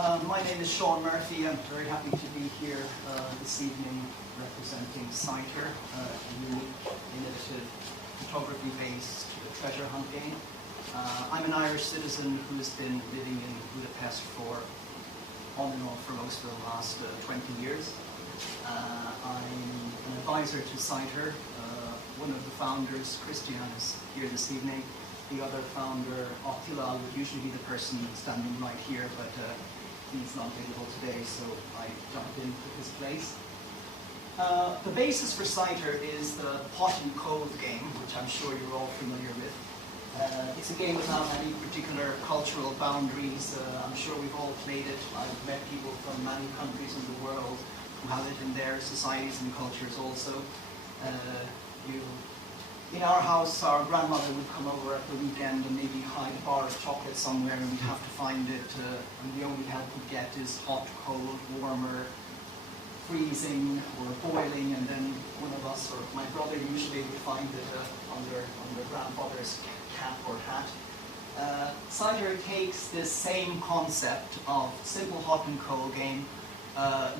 My name is Sean Murphy. I'm very happy to be here this evening representing CITER, a unique, innovative, photography-based treasure hunt game. I'm an Irish citizen who has been living in Budapest on and off for most of the last 20 years. I'm an advisor to CITER. One of the founders, Christian, is here this evening. The other founder, Attila, would usually be the person standing right here, but he's not available today, so I jumped in to his place. The basis for CITER is the Hot and Cold game, which I'm sure you're all familiar with. It's a game without any particular cultural boundaries. I'm sure we've all played it. I've met people from many countries in the world who have it in their societies and cultures also. In our house, our grandmother would come over at the weekend and maybe hide a bar of chocolate somewhere, and we'd have to find it, and the only help we'd get is hot, cold, warmer, freezing, or boiling, and then one of us, or my brother usually, would find it under grandfather's cap or hat. CITER takes this same concept of simple hot and cold game,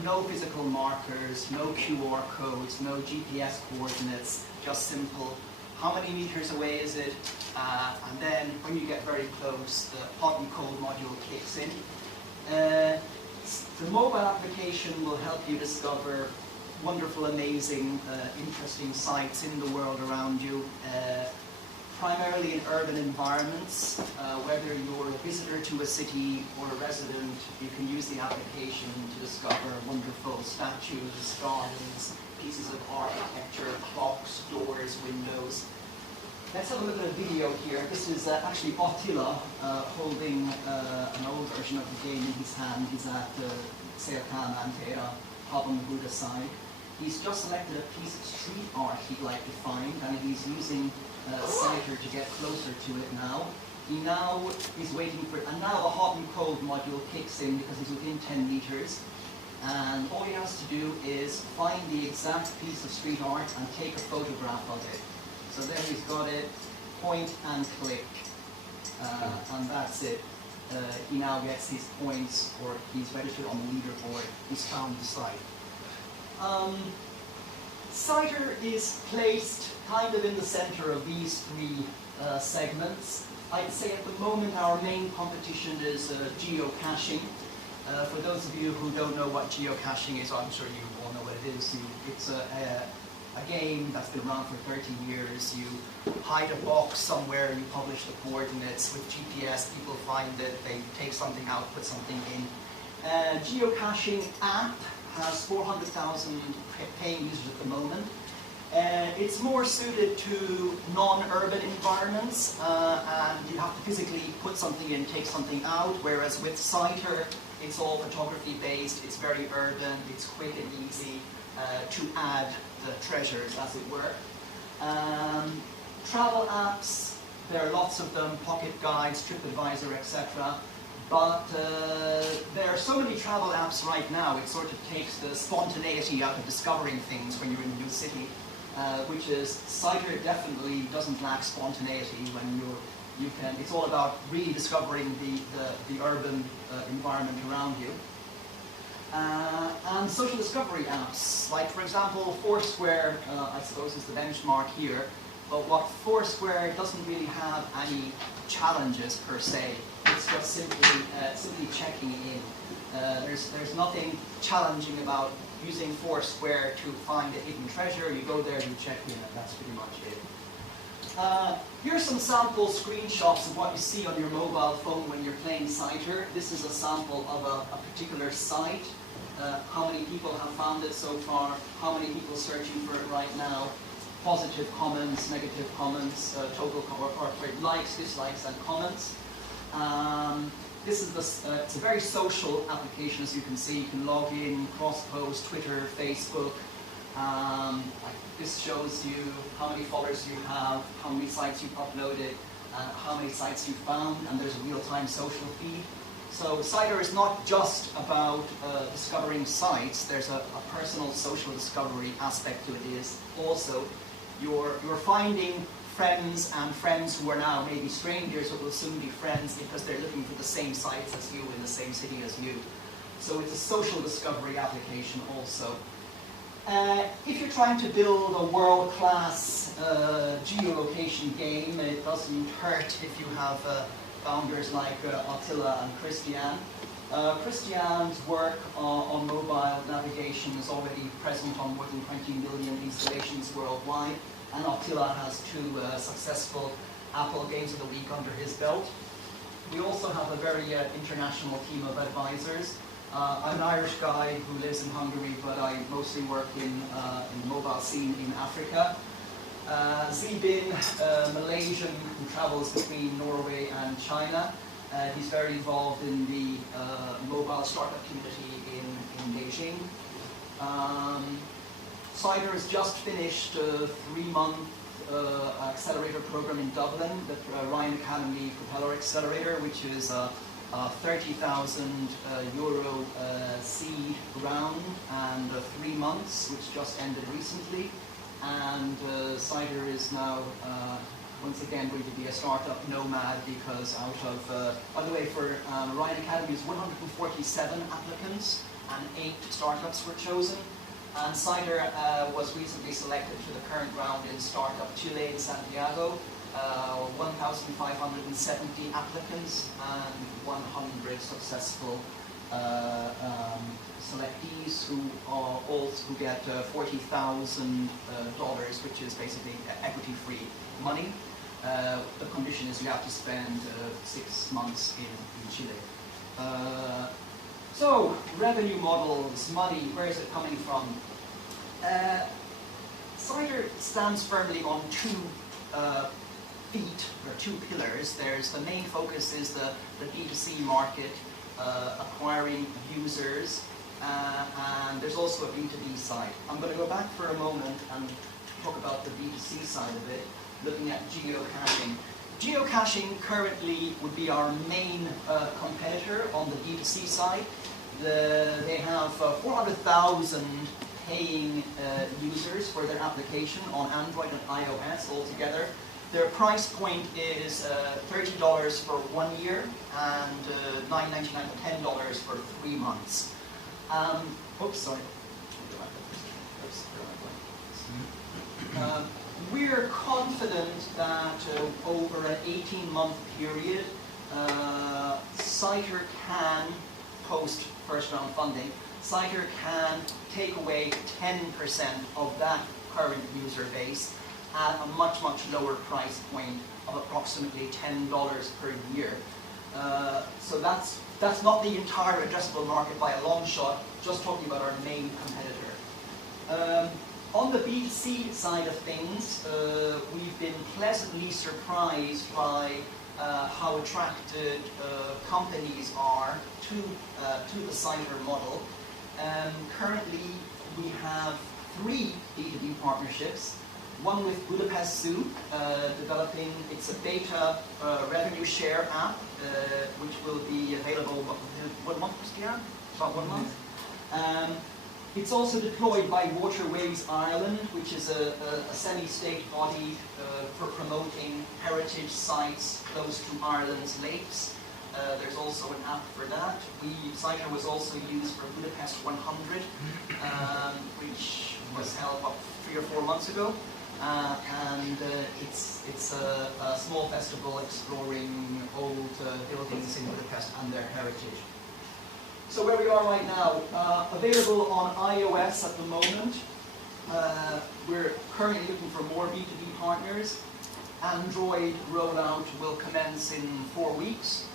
no physical markers, no QR codes, no GPS coordinates, just simple. How many meters away is it? And then when you get very close, the hot and cold module kicks in. The mobile application will help you discover wonderful, amazing, interesting sites in the world around you, primarily in urban environments. Whether you're a visitor to a city or a resident, you can use the application to discover wonderful statues, gardens, pieces of architecture, clocks, doors, windows. Let's have a look at a video here. This is actually Attila holding an old version of the game in his hand. He's at Szélkán Antéra, Hub on the Buda side. He's just selected a piece of street art he'd like to find, and he's using CITER to get closer to it now. He's waiting for it, and now the hot and cold module kicks in because he's within 10 meters. And all he has to do is find the exact piece of street art and take a photograph of it. So there he's got it, point and click, and that's it. He now gets his points, or he's registered on the leaderboard. He's found the site. CITER is placed kind of in the center of these three segments. I'd say at the moment our main competition is geocaching. For those of you who don't know what geocaching is, I'm sure you all know what it is. It's a game that's been around for 30 years. You hide a box somewhere, you publish the coordinates. With GPS, people find it, they take something out, put something in. Geocaching app has 400,000 paying users at the moment. It's more suited to non-urban environments, and you have to physically put something in, take something out, whereas with CITER, it's all photography based, it's very urban, it's quick and easy to add the treasures, as it were. Travel apps, there are lots of them, Pocket Guides, TripAdvisor, etc. But there are so many travel apps right now, it sort of takes the spontaneity out of discovering things when you're in a new city, which is, CITER definitely doesn't lack spontaneity when it's all about really discovering the urban environment around you. And social discovery apps, like for example Foursquare, I suppose is the benchmark here, but what Foursquare doesn't really have any challenges per se. It's just simply checking in. There's nothing challenging about using Foursquare to find a hidden treasure. You go there, you check in, and that's pretty much it. Here's some sample screenshots of what you see on your mobile phone when you're playing CITER. This is a sample of a particular site. How many people have found it so far? How many people searching for it right now? Positive comments, negative comments, likes, dislikes, and comments. It's a very social application, as you can see. You can log in, cross-post, Twitter, Facebook. This shows you how many followers you have, how many sites you've uploaded, how many sites you've found, and there's a real-time social feed. So CITER is not just about discovering sites. There's a personal social discovery aspect to it. Is also you're finding friends and friends who are now maybe strangers but will soon be friends because they're looking for the same sites as you in the same city as you. So it's a social discovery application also. If you're trying to build a world-class geolocation game, it doesn't hurt if you have founders like Attila and Christian. Christian's work on mobile navigation is already present on more than 20 million installations worldwide, and Attila has 2 successful Apple Games of the Week under his belt. We also have a very international team of advisors. I'm an Irish guy who lives in Hungary, but I mostly work in the mobile scene in Africa. Zibin, Malaysian, who travels between Norway and China. He's very involved in the mobile startup community in Beijing. Cider has just finished a 3-month accelerator program in Dublin, the Ryan Academy Propeller Accelerator, which is a 30,000 euro seed round and 3 months, which just ended recently. And Cider is now once again going to be a startup nomad because out of, by the way, for Ryan Academy is 147 applicants and 8 startups were chosen. And Cider was recently selected to the current round in Startup Chile in Santiago. 1,570 applicants and 100 successful selectees who get $40,000, which is basically equity-free money. The condition is you have to spend 6 months in Chile. So, revenue models, money, where is it coming from? Cider stands firmly on 2 feet, or 2 pillars. There's the main focus is the B2C market, acquiring users, and there's also a B2B side. I'm going to go back for a moment and talk about the B2C side of it, looking at geocaching. Geocaching currently would be our main competitor on the B2C side. They have 400,000 paying users for their application on Android and iOS altogether. Their price point is $30 for 1 year and $9.99 to $10 for 3 months. Oops, sorry. We're confident that over an 18-month period, Cider can, post first round funding, Cider can take away 10% of that current user base at a much, much lower price point of approximately $10 per year. So that's not the entire addressable market by a long shot, just talking about our main competitor. On the B2C side of things, we've been pleasantly surprised by how attracted companies are to the Cider model. Currently, we have 3 B2B partnerships. One with Budapest Zoo, developing, it's a beta revenue share app, which will be available, what month, Christian? About 1 month. It's also deployed by Waterways Ireland, which is a semi-state body for promoting heritage sites close to Ireland's lakes. There's also an app for that. Cider was also used for Budapest 100, which was held about 3 or 4 months ago. And it's a small festival exploring old buildings in Budapest and their heritage. So where we are right now, available on iOS at the moment. We're currently looking for more B2B partners. Android rollout will commence in 4 weeks.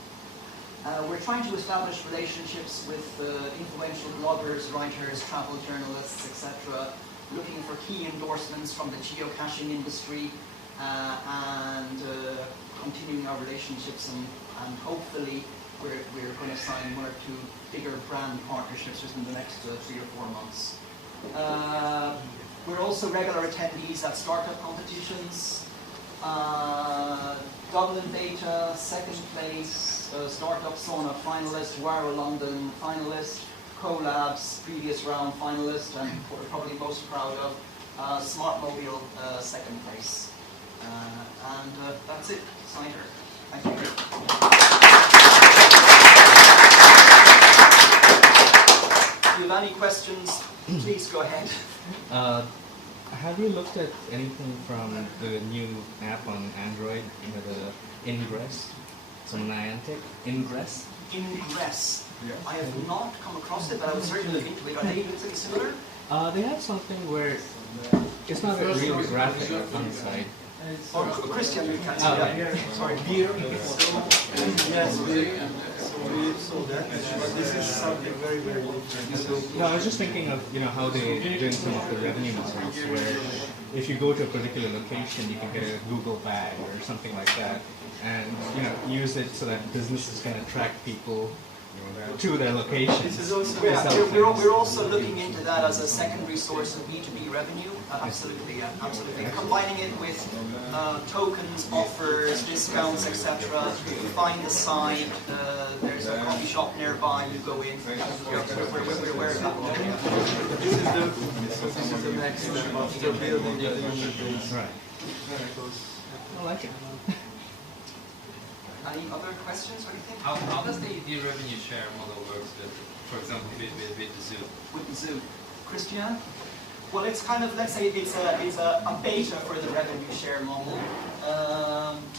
We're trying to establish relationships with influential bloggers, writers, travel journalists, etc., looking for key endorsements from the geocaching industry, and continuing our relationships, and hopefully we're going to sign 1 or 2 bigger brand partnerships within the next 3 or 4 months. We're also regular attendees at startup competitions. Dublin Beta, 2nd place, Startup Sauna finalist, Wara London finalist, Collabs, previous round finalist, and what we're probably most proud of, Smart Mobile, 2nd place. And that's it. Cider. Thank you. If you have any questions, please go ahead. Have you looked at anything from the new app on Android, the Ingress? Some Niantic? Ingress? Ingress. Yeah. I have not come across it, but I would certainly look into it. Are they doing something similar? They have something where it's not a real graphic on the side. Or Christian, you can see that. Sorry. Beer. Yes, we saw that, but this is something very, very different. So, No, I was just thinking of how they're doing some of the revenue models, where if you go to a particular location, you can get a Google bag or something like that, and use it so that businesses can attract people to their locations. this is also We're also looking into that as a secondary source of B2B revenue. Absolutely, yeah, absolutely. Combining it with tokens, offers, discounts, etc. You find the site, there's a coffee shop nearby, you go in. We're aware of that. this is the next step after building the user base. Right. I like it. Any other questions or anything? How does the revenue share model work with, for example, with the zoo? With the zoo. Christian? Well, it's kind of, let's say it's a beta for the revenue share model.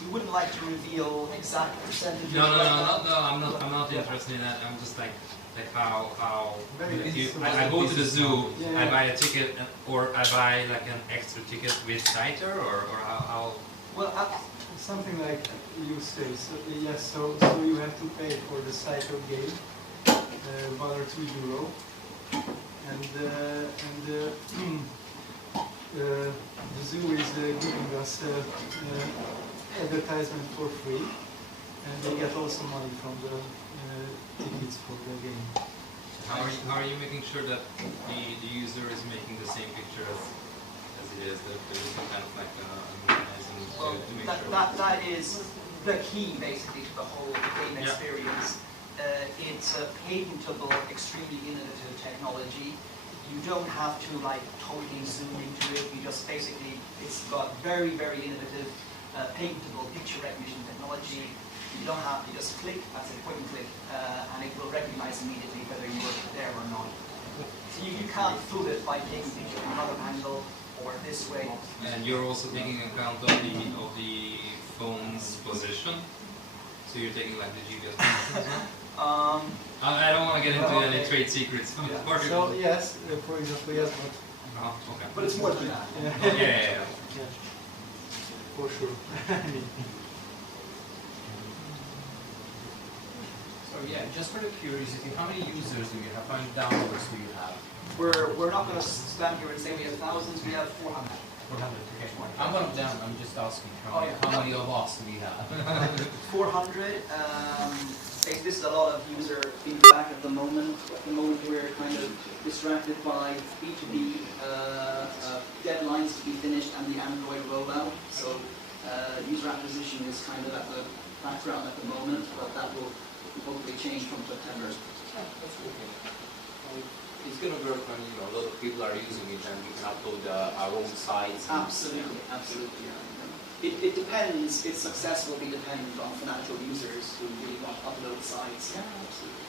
We wouldn't like to reveal exact percentages. No, I'm not interested in that. I'm just like how I go to the zoo, Yeah. I buy a ticket, or I buy like an extra ticket with cider, or how? Well, Something like you say. So, yes, so you have to pay for the cycle game, €1 or €2, and the zoo is giving us advertisement for free, and they get also money from the tickets for the game. How are you making sure that the user is making the same picture as it is? That there is some kind of like a mechanism to make sure. that is the key, basically, to the whole game experience. It's a patentable, extremely innovative technology. You don't have to totally zoom into it. You just basically, it's got very, very innovative, patentable picture recognition technology. You don't have to just click, that's it, point and click, and it will recognize immediately whether you were there or not. So you can't fool it by taking a picture from another angle or this way. And you're also taking account of the phone's position. So you're taking like the GPS position as well? I don't want to get into any trade secrets. So yes, for example, yes, but Oh, okay. But it's more than that. Yeah. for sure. So yeah, just for the curiosity, how many users do you have? How many downloads do you have? We're not going to stand here and say we have thousands. We have 400. 400. Okay. I'm one of them. I'm just asking. Oh, yeah. How many of us do we have? 400. This is a lot of user feedback at the moment. At the moment, we're kind of distracted by B2B deadlines to be finished and the Android rollout. So user acquisition is kind of at the background at the moment, but that will hopefully change from September. That's okay. It's going to work when a lot of people are using it and we can upload our own sites. Absolutely, absolutely. It depends. Its success will be dependent on financial users who really want to upload sites. Yeah, absolutely.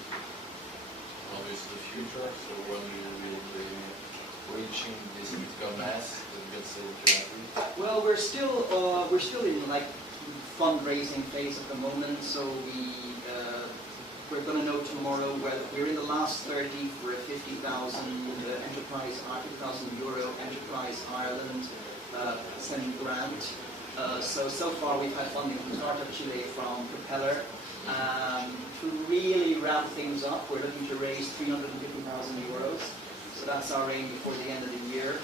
Obviously the future, so when we will be reaching this critical mass that gets directly. Well, we're still in fundraising phase at the moment, so we're going to know tomorrow whether we're in the last 30 for a 50,000 enterprise, €50,000 Enterprise Ireland semi-grant. So far we've had funding from Startup Chile, from Propeller. To really ramp things up, we're looking to raise €350,000. So that's our aim before the end of the year.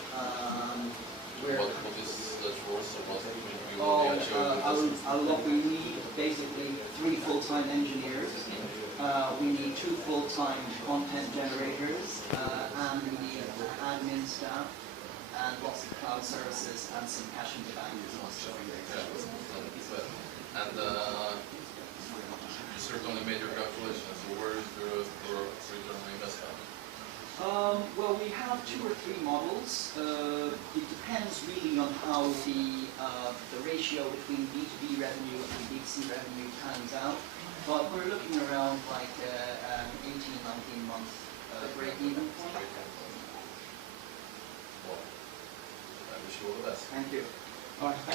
What is that for? So what will we need basically 3 full-time engineers. We need 2 full-time content generators, and we need admin staff, and lots of cloud services, and some cash in the bank as well. And you certainly made your calculations. So where is the return on investment? Well, we have 2 or 3 models. It depends really on how the ratio between B2B revenue and B2C revenue pans out. But we're looking around like 18, 19 months break-even point. Well, I wish you all the best. Thank you. All right.